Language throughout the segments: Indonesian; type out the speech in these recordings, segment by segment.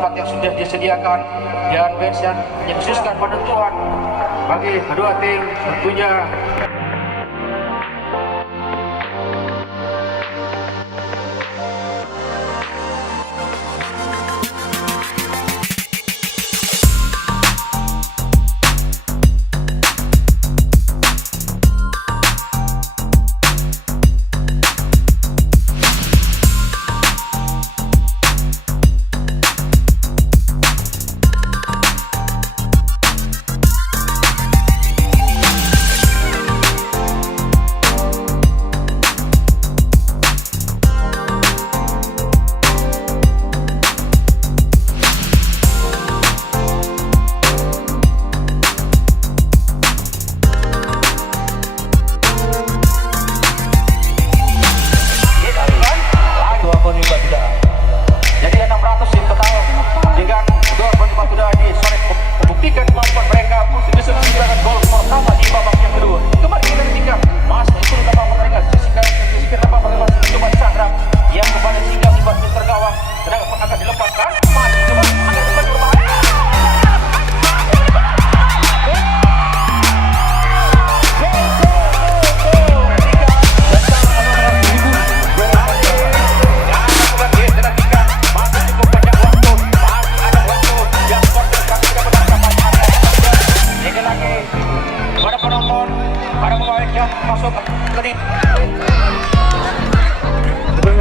tempat yang sudah disediakan dan bench yang dikhususkan penentuan bagi kedua tim tentunya. Masuk tadi.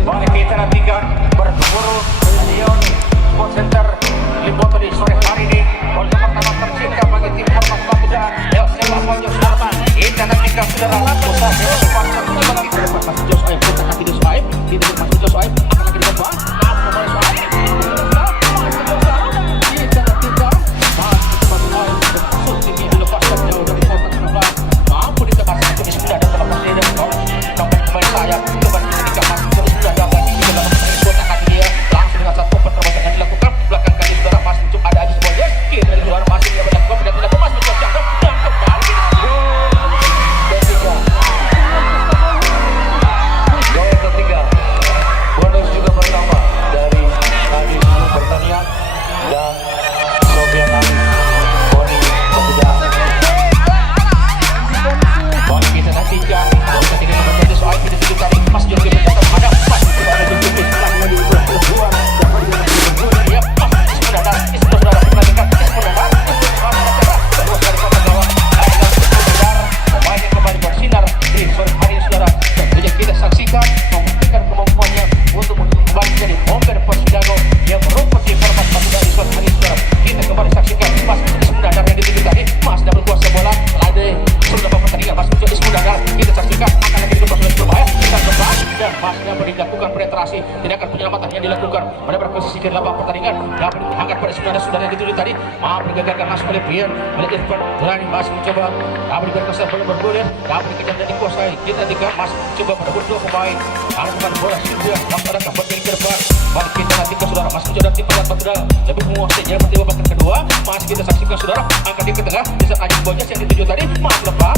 Bang kita nantikan bertemu Leon Sport Center Limboto di sore hari ini. Untuk pertama tercipta bagi tim Formas Batuda. Sepak bola Sultan. Kita nantikan saudara usaha pasar bagi ke depan Mas Jos Aib. Kita nanti Jos Aib, kita Mas Jos Aib akan lagi depan. Dilakukan penetrasi, tindakan penyelamatan yang dilakukan pada posisi ke 8 pertandingan dapat diangkat pada saudara-saudara yang dituju tadi. Maaf digagalkan masuk oleh Pian, oleh Irfan berani masih mencoba dapat diberikan belum bergulir, dapat dikejar dan dikuasai. Kita tiga masih mencoba merebut dua pemain. Angkat bola sudah langsung kembali ke depan. Balik kita nanti ke saudara masih mencoba tim Formas Batuda lebih menguasai jalan di babak kedua. Masih kita saksikan saudara angkat di tengah di saat Anjing Bojas yang dituju tadi masih lepas.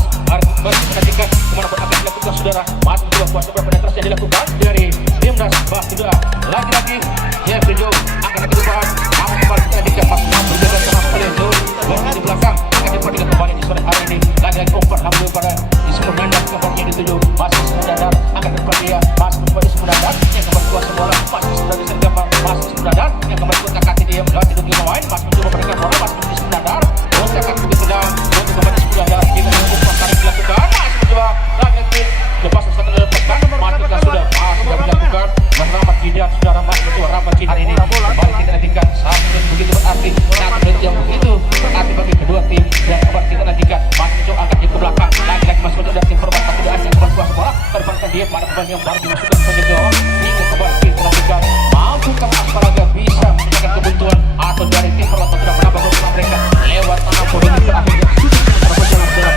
Masih perhatikan kemana pun akan dilakukan saudara. Masih mencoba kuasa berpenetrasi yang dilakukan dari Timnas Batuda. Lagi-lagi Jeff Rinjo akan lagi depan. Akan kembali ketika pas mampu jaga sama oleh Zul berada di belakang akan diperhatikan kembali di sore hari ini. Lagi-lagi umpan hampir pada di semua dandar kembali dituju masih semua dandar akan depan dia masih kembali semua dandar yang kembali kuasa bola masih sudah bisa digambar masih semua dandar yang kembali kontak kaki dia melalui tidur pemain masih mencoba memberikan bola masih di semua dandar kontak kaki begitu dalam untuk kembali semua dandar kita umpan tarik dilakukan masih mencoba lagi lepas satu lepaskan masukkan sudah masih dilakukan merambat tidak sudah rambat mencoba rambat hari ini kembali kita nantikan satu menit begitu berarti satu menit yang begitu berarti bagi kedua tim dan kembali kita nantikan masih mencoba angkat di ke belakang lagi-lagi masuk dari tim Formas Batuda yang kembali kuasa bola terdepankan dia pada pemain yang baru dimasukkan saja gawang hingga kembali kita nantikan mampukah Asparaga bisa menyelesaikan kebutuhan atau dari tim Formas Batuda menambah gol mereka lewat 60 menit terakhir sudah berjalan dalam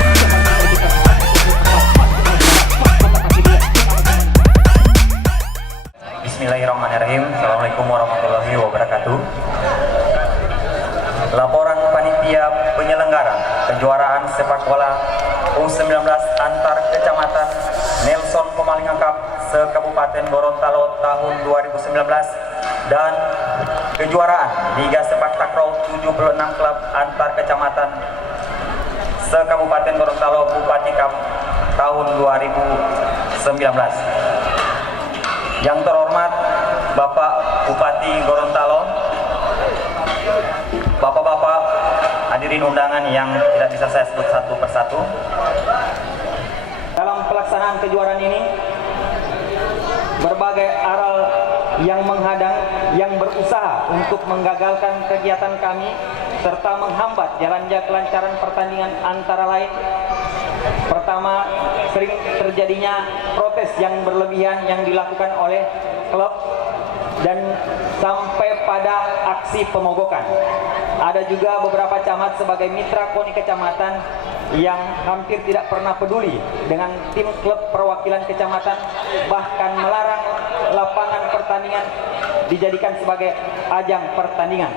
Bismillahirrahmanirrahim. Assalamualaikum warahmatullahi wabarakatuh. Laporan panitia penyelenggara kejuaraan sepak bola U19 antar kecamatan Nelson Pemalingangkap se-Kabupaten Gorontalo tahun 2019 dan kejuaraan Liga Sepak Takraw 76 klub antar kecamatan se-Kabupaten Gorontalo Bupati tahun 2019. Yang terhormat Bapak Bupati Gorontalo, Bapak-bapak hadirin undangan yang tidak bisa saya sebut satu persatu. Dalam pelaksanaan kejuaraan ini, berbagai aral yang menghadang, yang berusaha untuk menggagalkan kegiatan kami serta menghambat jalannya kelancaran pertandingan antara lain. Pertama, sering terjadinya protes yang berlebihan yang dilakukan oleh klub dan sampai pada aksi pemogokan. Ada juga beberapa camat sebagai mitra KONI kecamatan yang hampir tidak pernah peduli dengan tim klub perwakilan kecamatan, bahkan melarang lapangan pertandingan dijadikan sebagai ajang pertandingan.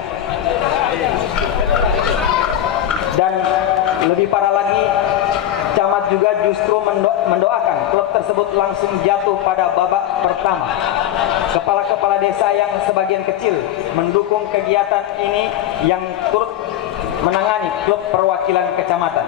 Dan lebih parah lagi, camat juga justru mendoakan klub tersebut langsung jatuh pada babak pertama. Kepala-kepala desa yang sebagian kecil mendukung kegiatan ini yang turut menangani klub perwakilan kecamatan.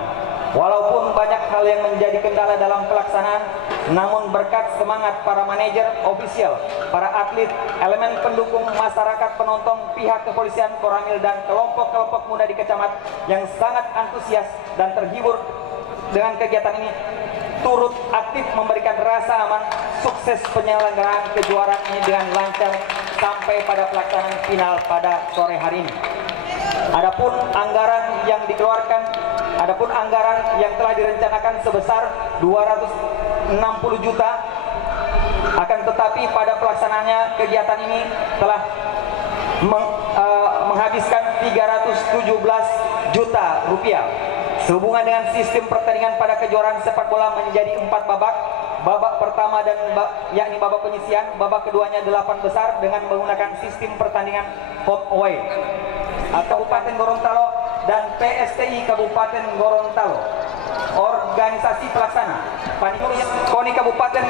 Walaupun banyak hal yang menjadi kendala dalam pelaksanaan, namun berkat semangat para manajer, ofisial, para atlet, elemen pendukung, masyarakat, penonton, pihak kepolisian, koramil, dan kelompok-kelompok muda di kecamatan yang sangat antusias dan terhibur dengan kegiatan ini, turut aktif memberikan rasa aman, sukses penyelenggaraan kejuaraan ini dengan lancar sampai pada pelaksanaan final pada sore hari ini. Adapun anggaran yang telah direncanakan sebesar 260 juta, akan tetapi pada pelaksanaannya kegiatan ini telah menghabiskan 317 juta rupiah. Sehubungan dengan sistem pertandingan pada kejuaraan sepak bola menjadi 4 babak. Babak pertama yakni babak penyisian, babak keduanya 8 besar dengan menggunakan sistem pertandingan home away. Kabupaten Gorontalo dan PSTI Kabupaten Gorontalo, organisasi pelaksana, panitia KONI Kabupaten,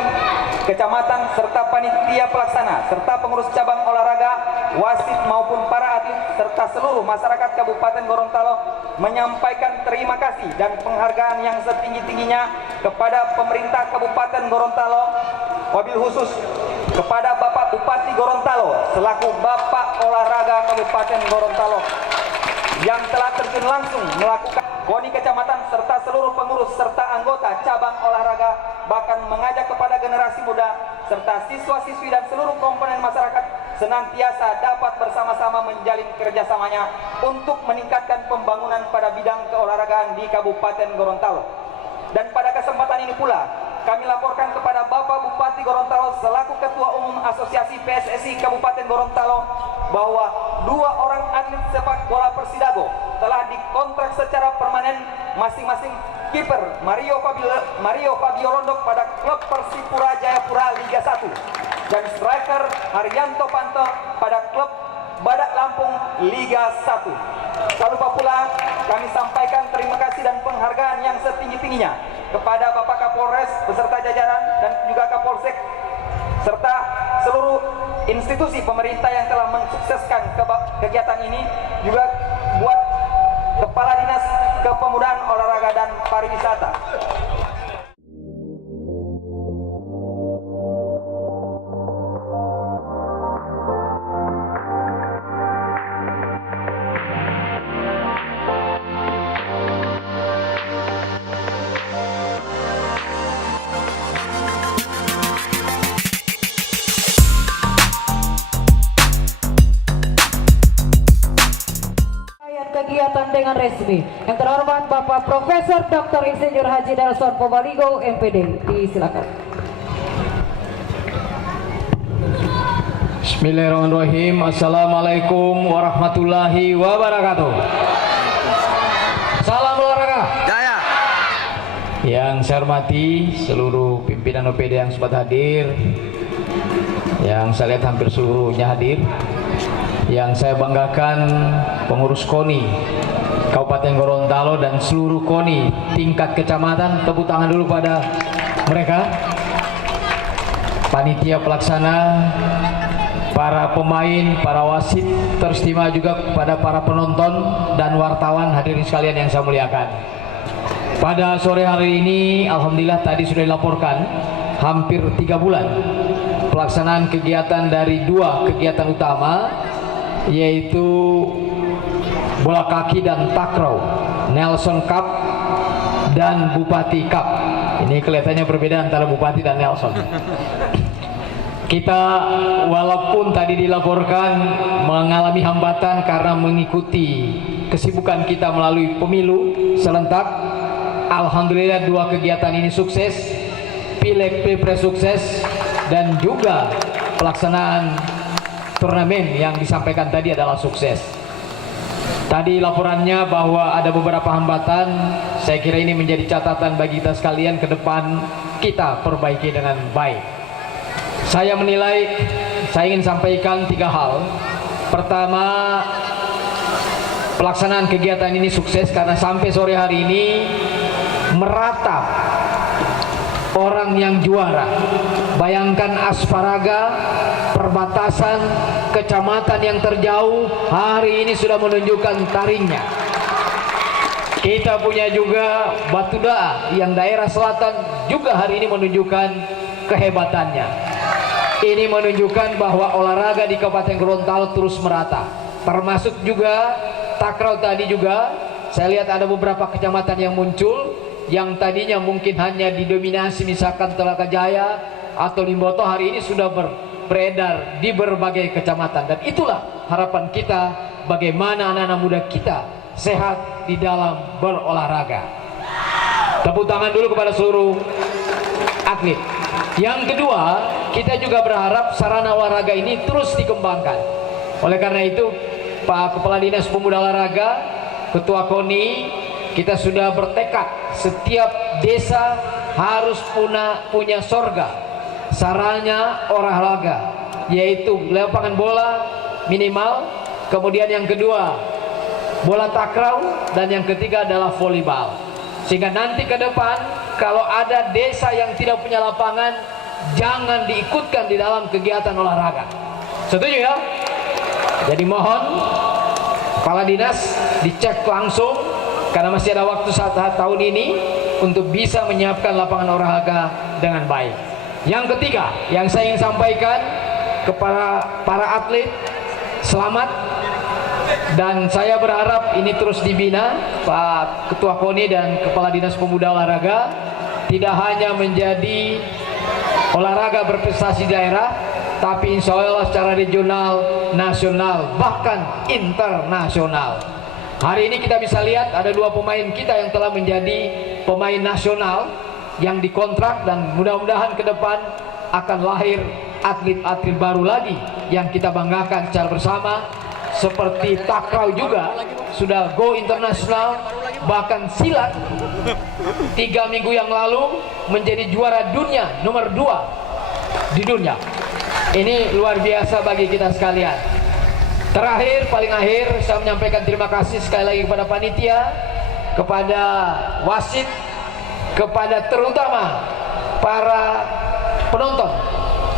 Kecamatan, serta panitia pelaksana, serta pengurus cabang olahraga, wasit maupun para atlet, serta seluruh masyarakat Kabupaten Gorontalo menyampaikan terima kasih dan penghargaan yang setinggi-tingginya kepada pemerintah Kabupaten Gorontalo, wabil khusus kepada Bapak Bupati Gorontalo selaku Bapak Olahraga Kabupaten Gorontalo yang telah terjun langsung melakukan KONI kecamatan serta seluruh pengurus serta anggota cabang olahraga, bahkan mengajak kepada generasi muda serta siswa-siswi dan seluruh komponen masyarakat senantiasa dapat bersama-sama menjalin kerjasamanya untuk meningkatkan pembangunan pada bidang keolahragaan di Kabupaten Gorontalo. Dan pada kesempatan ini pula kami laporkan kepada Bapak Bupati Gorontalo selaku Ketua Umum Asosiasi PSSI Kabupaten Gorontalo bahwa 2 orang atlet sepak bola Persidago telah dikontrak secara permanen, masing-masing kiper Mario Fabio Rondok pada klub Persipura Jayapura Liga 1 dan striker Haryanto Panto pada klub Badak Lampung Liga 1. Tak lupa pula kami sampaikan terima kasih dan penghargaan yang setinggi-tingginya kepada Bapak Kapolres beserta jajaran dan juga Kapolsek serta seluruh institusi pemerintah yang telah mensukseskan kegiatan ini, juga buat Kepala Dinas Kepemudaan, Olahraga dan Pariwisata. Kegiatan dengan resmi. Yang terhormat Bapak Profesor Dr. Insinyur Haji Nelson Pobaligo MPD, disilakan. Bismillahirrahmanirrahim. Assalamualaikum warahmatullahi wabarakatuh. Salam olahraga. Jaya. Yang saya hormati seluruh pimpinan OPD yang sempat hadir, yang saya lihat hampir seluruhnya hadir. Yang saya banggakan pengurus KONI Kabupaten Gorontalo dan seluruh KONI tingkat kecamatan, tepuk tangan dulu pada mereka. Panitia pelaksana para pemain, para wasit, teristimewa juga kepada para penonton dan wartawan hadirin sekalian yang saya muliakan. Pada sore hari ini, alhamdulillah tadi sudah dilaporkan hampir 3 bulan pelaksanaan kegiatan dari 2 kegiatan utama, yaitu bola kaki dan takraw, Nelson Cup dan Bupati Cup. Ini kelihatannya berbeda antara Bupati dan Nelson. Kita walaupun tadi dilaporkan mengalami hambatan karena mengikuti kesibukan kita melalui pemilu serentak, alhamdulillah 2 kegiatan ini sukses, Pileg Pilpres sukses, dan juga pelaksanaan turnamen yang disampaikan tadi adalah sukses. Tadi laporannya bahwa ada beberapa hambatan, saya kira ini menjadi catatan bagi kita sekalian ke depan, kita perbaiki dengan baik. Saya menilai, saya ingin sampaikan 3 hal. Pertama, pelaksanaan kegiatan ini sukses karena sampai sore hari ini merata orang yang juara. Bayangkan Asparaga, perbatasan kecamatan yang terjauh hari ini sudah menunjukkan taringnya. Kita punya juga Batu Daa yang daerah selatan juga hari ini menunjukkan kehebatannya. Ini menunjukkan bahwa olahraga di Kabupaten Gorontalo terus merata. Termasuk juga takraw tadi juga. Saya lihat ada beberapa kecamatan yang muncul yang tadinya mungkin hanya didominasi misalkan Telaga Jaya atau Limboto, hari ini sudah beredar di berbagai kecamatan. Dan itulah harapan kita, bagaimana anak-anak muda kita sehat di dalam berolahraga. Tepuk tangan dulu kepada seluruh atlet. Yang kedua, kita juga berharap sarana olahraga ini terus dikembangkan. Oleh karena itu, Pak Kepala Dinas Pemuda Olahraga, Ketua KONI, kita sudah bertekad setiap desa harus punya sorga sarana olahraga, yaitu lapangan bola minimal, kemudian yang kedua bola takraw, dan yang ketiga adalah volleyball. Sehingga nanti ke depan kalau ada desa yang tidak punya lapangan, jangan diikutkan di dalam kegiatan olahraga. Setuju ya? Jadi mohon Kepala Dinas dicek langsung, karena masih ada waktu 1 tahun ini untuk bisa menyiapkan lapangan olahraga dengan baik. Yang ketiga yang saya ingin sampaikan kepada para atlet, selamat. Dan saya berharap ini terus dibina, Pak Ketua KONI dan Kepala Dinas Pemuda Olahraga, tidak hanya menjadi olahraga berprestasi daerah, tapi insya Allah secara regional, nasional, bahkan internasional. Hari ini kita bisa lihat ada 2 pemain kita yang telah menjadi pemain nasional yang dikontrak, dan mudah-mudahan ke depan akan lahir atlet-atlet baru lagi yang kita banggakan secara bersama. Seperti takraw juga sudah go internasional, bahkan silat 3 minggu yang lalu menjadi juara dunia nomor 2 di dunia. Ini luar biasa bagi kita sekalian. Terakhir, paling akhir, saya menyampaikan terima kasih sekali lagi kepada panitia, kepada wasit, kepada terutama para penonton,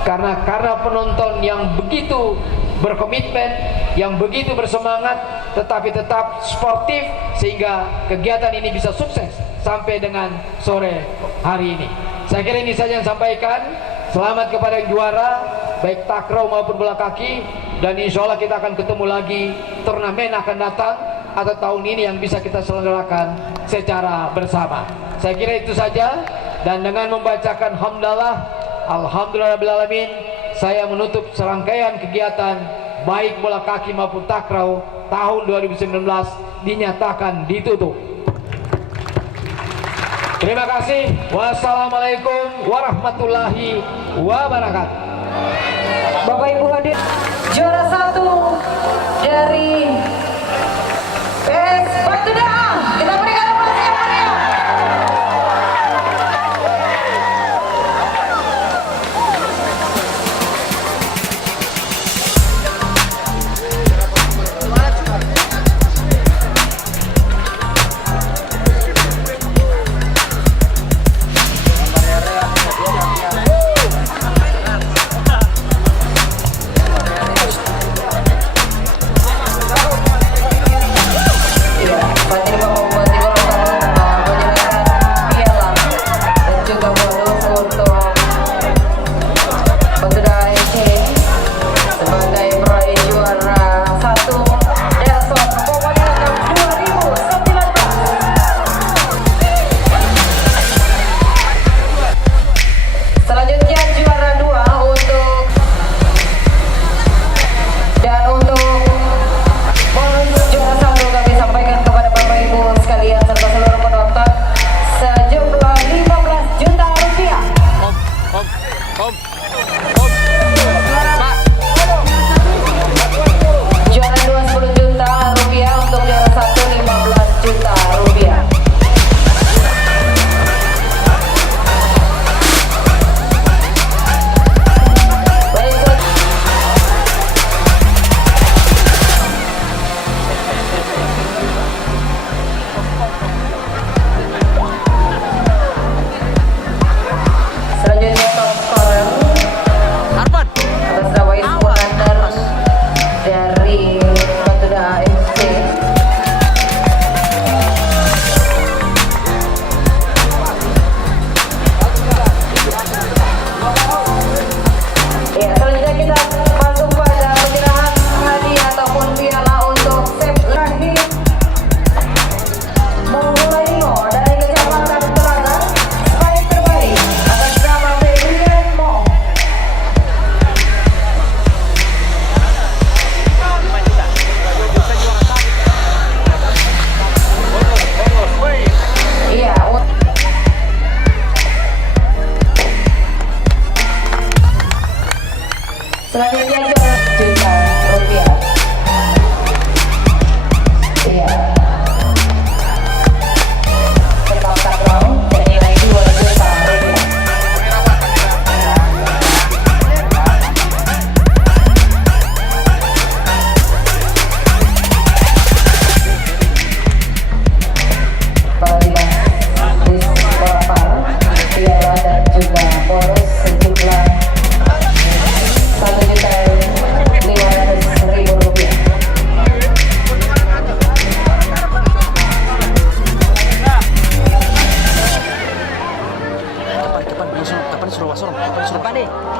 karena penonton yang begitu berkomitmen, yang begitu bersemangat, tetapi tetap sportif, sehingga kegiatan ini bisa sukses sampai dengan sore hari ini. Saya kira ini saja yang sampaikan. Selamat kepada yang juara, baik takraw maupun bola kaki, dan insya Allah kita akan ketemu lagi, turnamen akan datang atau tahun ini yang bisa kita selenggarakan secara bersama. Saya kira itu saja, dan dengan membacakan hamdalah, alhamdulillahirrahmanirrahim, saya menutup serangkaian kegiatan baik bola kaki maupun takraw tahun 2019 dinyatakan ditutup. Terima kasih. Wassalamualaikum warahmatullahi wabarakatuh. Bapak Ibu hadir, juara 1 dari PS Batu Daa. Kita berikan aplaus yang meriah.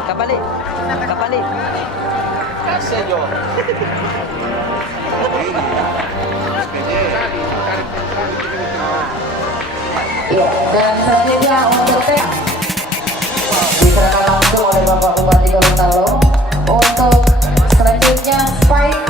Kapali. Kapali. Kapali. Iya, dan selanjutnya untuk teh diserahkan langsung oleh Bapak Bupati Gorontalo. Untuk selanjutnya Spike